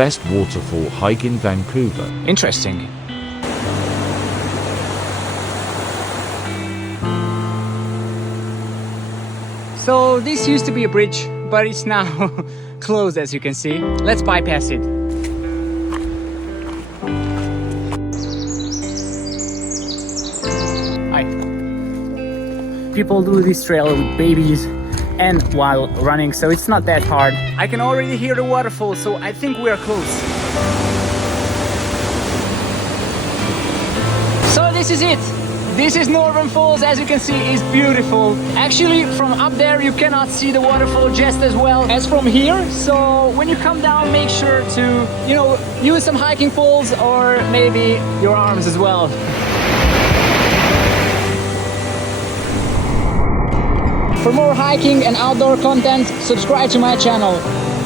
best waterfall hike in Vancouver. Interesting. So this used to be a bridge, but it's now closed, as you can see. Let's bypass it. Hi. People do this trail with babies and while running, so it's not that hard. I can already hear the waterfall, so I think we are close. So this is it. This is Norvan Falls. As you can see, is beautiful. Actually, from up there you cannot see the waterfall just as well as from here. So when you come down, make sure to, you know, use some hiking poles or maybe your arms as well. For more hiking and outdoor content, subscribe to my channel.